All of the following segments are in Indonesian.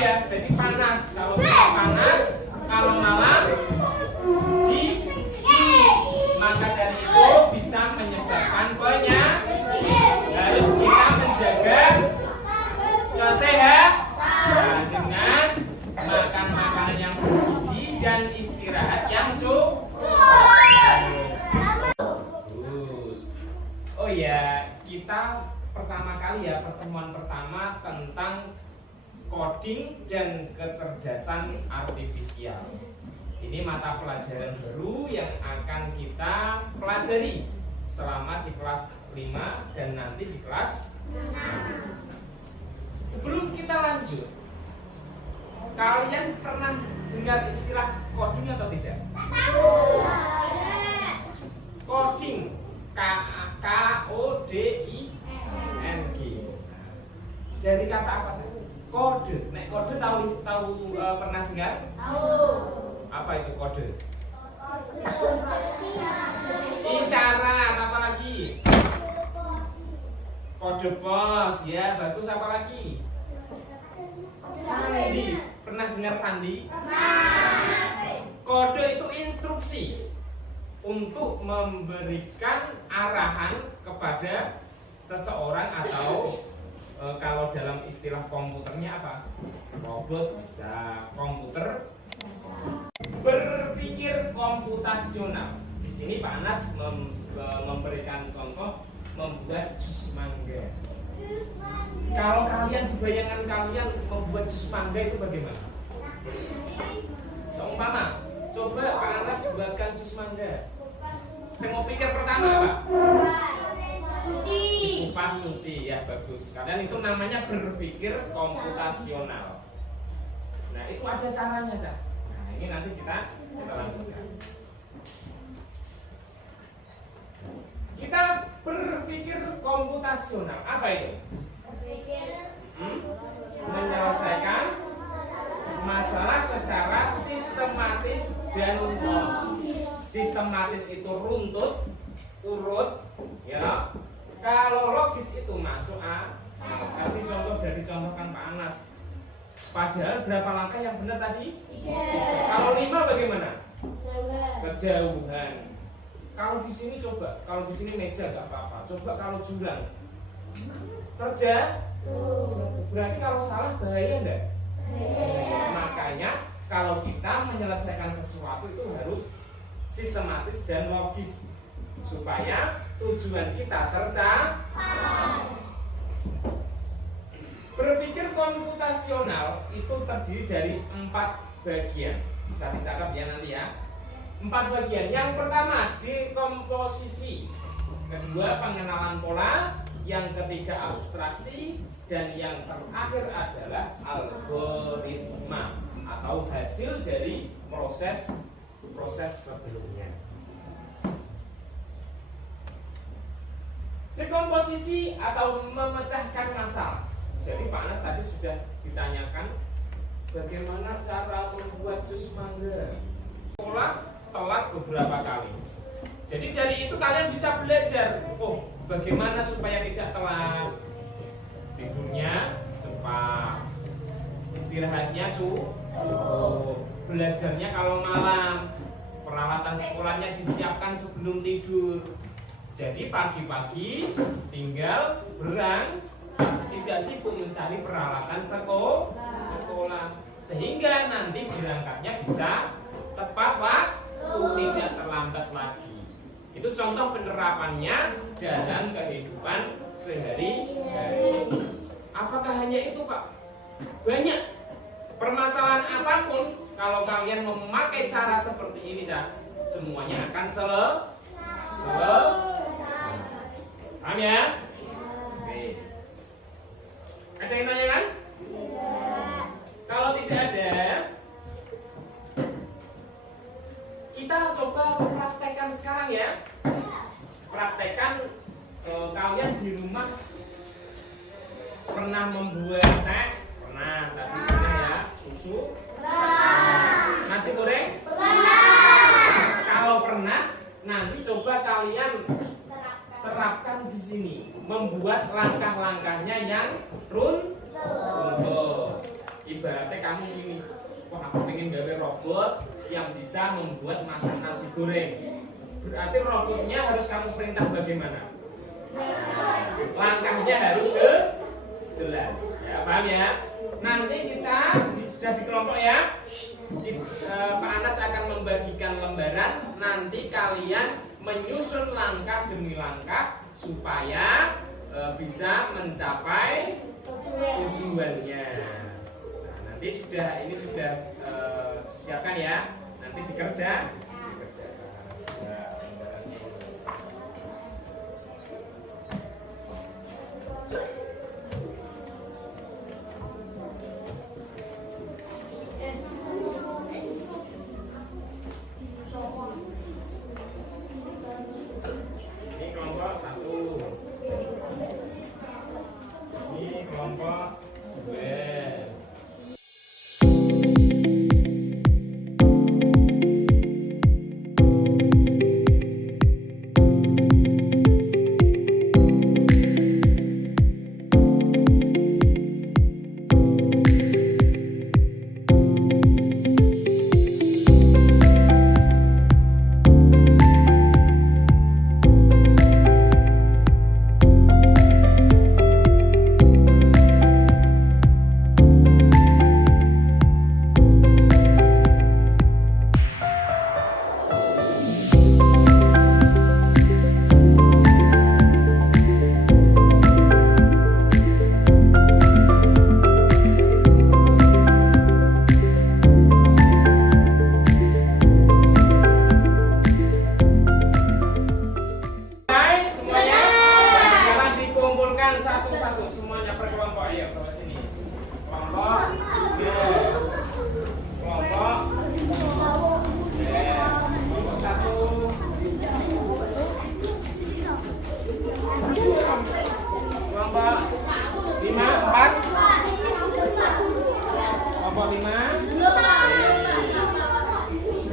ya, jadi panas. Kalau siang panas, kalau malam dingin. Maka dari itu bisa menyebabkan penyakit. Harus kita menjaga kesehatan dengan makan makanan yang bergizi dan istirahat yang cukup. Oh ya, kita pertama kali ya, pertemuan pertama tentang coding dan kecerdasan artifisial. Ini mata pelajaran baru yang akan kita pelajari selama di kelas 5 dan nanti di kelas 6. Sebelum kita lanjut, kalian pernah dengar istilah coding atau tidak? Coding, K-O-D-I-N-G. Dari kata apa saja? Kode. Nek kode tahu pernah dengar? Tahu. Apa itu kode? Isyarat. Apa lagi? Kode pos. Ya, bagus. Apa lagi? Sandi. Pernah dengar sandi? Kode itu instruksi untuk memberikan arahan kepada seseorang atau kalau dalam istilah komputernya apa? Robot bisa, komputer berpikir komputasional. Di sini Pak Anas memberikan contoh membuat jus mangga. Kalau kalian di bayangan kalian membuat jus mangga itu bagaimana? Seumpama, coba Pak Anas buatkan jus mangga. Saya mau pikir pertama apa? Kupas suci, ya bagus. Kalian itu namanya berpikir komputasional. Nah itu ada caranya, Cak. Nah ini nanti kita lanjutkan. Kita berpikir komputasional. Apa itu? Menyelesaikan masalah secara sistematis dan sistematis itu runtut, urut, ya. Kalau logis itu masuk A. Tapi contoh dari contohkan Pak Anas. Padahal berapa langkah yang benar tadi? 3. Kalau 5 bagaimana? Kejauhan. Kalau di sini coba, kalau di sini meja nggak apa-apa. Coba kalau jurang, berarti kalau salah bahaya enggak? Makanya kalau kita menyelesaikan sesuatu itu harus sistematis dan logis supaya tujuan kita tercapai. Berpikir komputasional itu terdiri dari 4 bagian. Bisa dicatat ya nanti ya. 4 bagian. Yang pertama dekomposisi, kedua pengenalan pola, yang ketiga abstraksi, dan yang terakhir adalah algoritma atau hasil dari proses sebelumnya. Dekomposisi atau memecahkan masalah. Jadi Pak Anas tadi sudah ditanyakan bagaimana cara membuat jus mangga. Sekolah telat beberapa kali. Jadi dari itu kalian bisa belajar. Oh, bagaimana supaya tidak telat? Tidurnya cepat, istirahatnya cukup, belajarnya kalau malam, peralatan sekolahnya disiapkan sebelum tidur. Jadi pagi-pagi tinggal tidak sibuk mencari peralatan sekolah, sehingga nanti berangkatnya bisa tepat waktu, tidak terlambat lagi. Itu contoh penerapannya dalam kehidupan sehari-hari. Apakah hanya itu, Pak? Banyak. Permasalahan apapun, kalau kalian memakai cara seperti ini, semuanya akan selesai. Paham ya? Oke. Ada yang tanya kan? Kalau tidak ada, kita coba praktekkan sekarang ya. Praktekkan kalian di rumah pernah membuat teh? Pernah, tadi pernah ya. Susu? Pernah. Nasi goreng? Pernah. Kalau pernah, nanti coba kalian terapkan di sini, membuat langkah-langkahnya yang runtuh. Ibaratnya kamu ini, wah aku pengen gawe robot yang bisa membuat masak nasi goreng. Berarti robotnya harus kamu perintah bagaimana? Langkahnya harus jelas. Ya, paham ya? Nanti kita sudah di kelompok ya. Pak Anas akan membagikan lembaran. Nanti kalian menyusun langkah demi langkah supaya bisa mencapai tujuannya. Nah, nanti ini sudah siapkan ya. Nanti dikerjakan.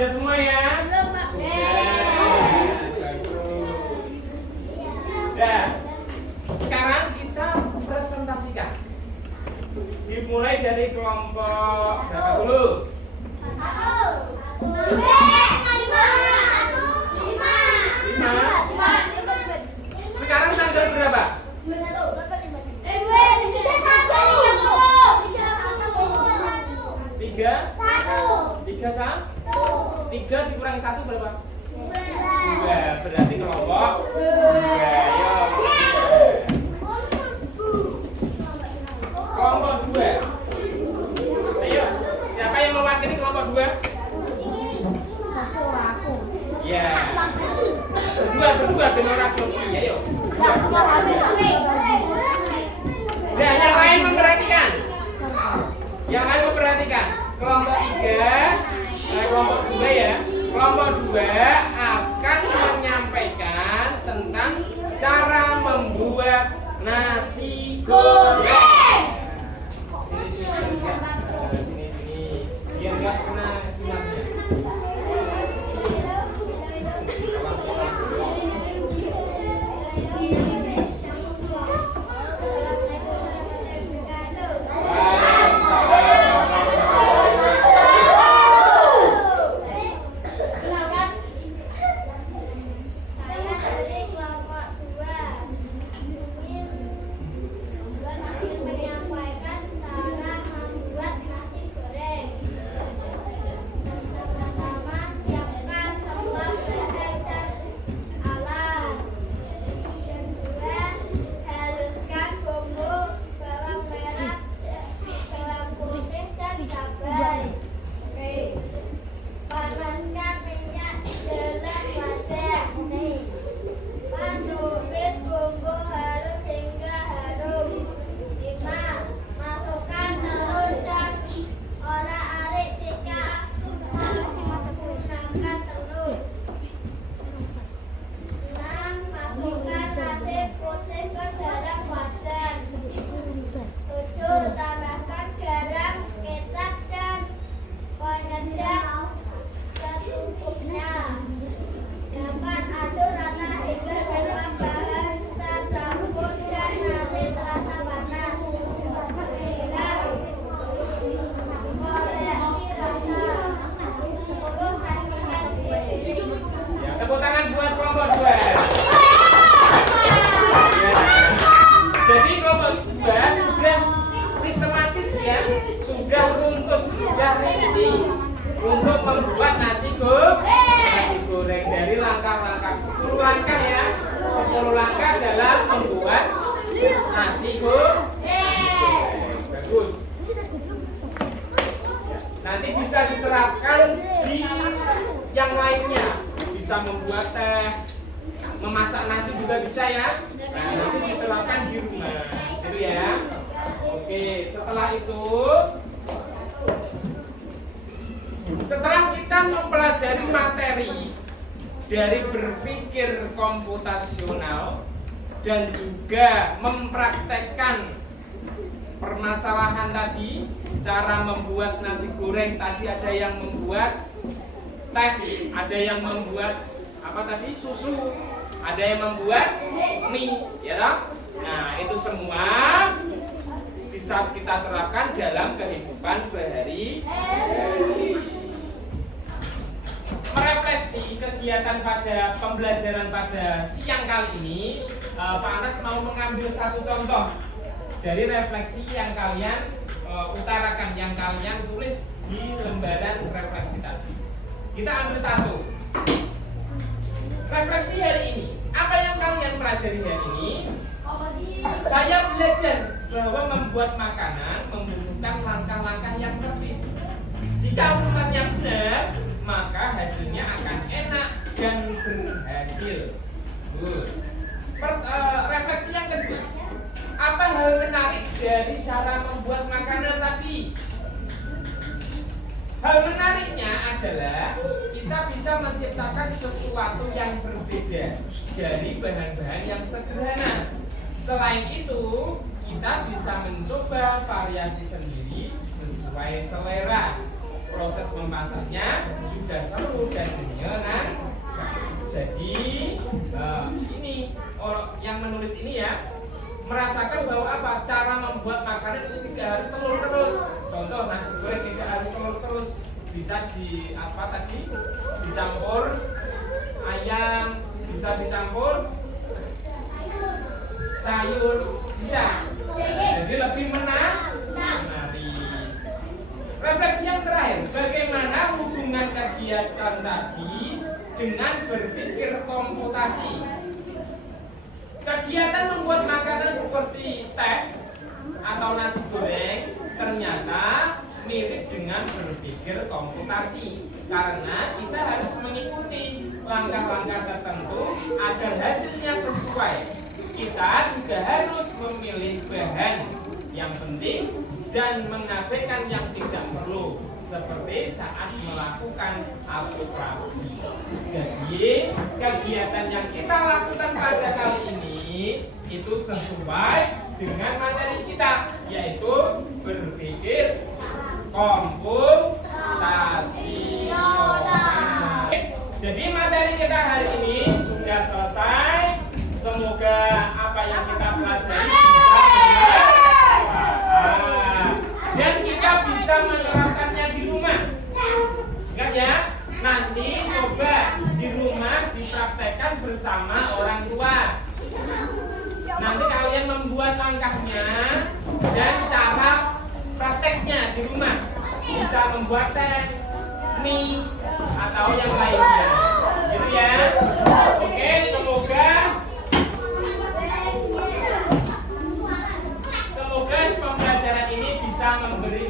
Sudah semua ya? Sudah. Sekarang kita presentasikan. Dimulai dari kelompok berapa dulu? Lima. Sekarang tanggal berapa? Tiga dikurangi satu berapa? Dua. Berarti kelompok dua. Kelompok dua. Ayo, siapa yang mewakili kelompok dua? Ya. Berdua benar Joki. Ayo. Nah, yang lain memperhatikan. Kelompok tiga, kelompok dua ya. Kelompok dua akan menyampaikan tentang cara membuat nasi goreng. Sini. Biar nggak kena sinarnya. sudah runtut, sudah rinci untuk membuat nasi goreng dari langkah-langkah 10 langkah ya. 10 langkah dalam membuat nasi goreng. Bagus. Nanti bisa diterapkan di yang lainnya. Bisa membuat teh, memasak nasi juga bisa ya. Nah, nanti diterapkan di rumah. Gitu ya. Oke, setelah kita mempelajari materi dari berpikir komputasional dan juga mempraktekkan permasalahan tadi, cara membuat nasi goreng tadi, ada yang membuat teh, ada yang membuat apa tadi, susu, ada yang membuat mie, ya toh? Nah, itu semua bisa kita terapkan dalam kehidupan sehari-hari. Merefleksi kegiatan pada pembelajaran pada siang kali ini, Pak Anas mau mengambil satu contoh dari refleksi yang kalian utarakan, yang kalian tulis di lembaran refleksi tadi. Kita ambil satu. Refleksi hari ini, apa yang kalian pelajari hari ini? Saya belajar bahwa membuat makanan membutuhkan langkah-langkah yang tertib. Jika urutannya benar, maka hasilnya akan enak dan berhasil. Refleksi yang kedua, apa hal menarik dari cara membuat makanan tadi? Hal menariknya adalah kita bisa menciptakan sesuatu yang berbeda dari bahan-bahan yang sederhana. Selain itu, kita bisa mencoba variasi sendiri sesuai selera. Proses memasaknya juga seru dan menyenangkan. Jadi ini yang menulis ini ya, merasakan bahwa apa, cara membuat makanan itu tidak harus telur terus. Contoh nasi goreng tidak harus telur terus, bisa di apa tadi, dicampur ayam, bisa dicampur sayur, bisa. Jadi lebih menarik. Refleksi yang terakhir, bagaimana hubungan kegiatan tadi dengan berpikir komputasi? Kegiatan membuat makanan seperti teh atau nasi goreng ternyata mirip dengan berpikir komputasi, karena kita harus mengikuti langkah-langkah tertentu agar hasilnya sesuai. Kita juga harus memilih bahan yang penting dan mengabaikan yang tidak perlu, seperti saat melakukan aplikasi. Jadi kegiatan yang kita lakukan pada kali ini itu sesuai dengan materi kita, yaitu berpikir komputasional. Jadi materi kita hari ini sudah selesai. Semoga apa yang kita pelajari bisa bermanfaat dan kita bisa menerapkannya di rumah. Ingat ya, nanti coba di rumah dipraktekkan bersama orang tua. Nanti kalian membuat langkahnya dan cara prakteknya di rumah. Bisa membuat teh, mie, atau yang lainnya. Gitu ya. Oke, semoga pembelajaran ini bisa memberi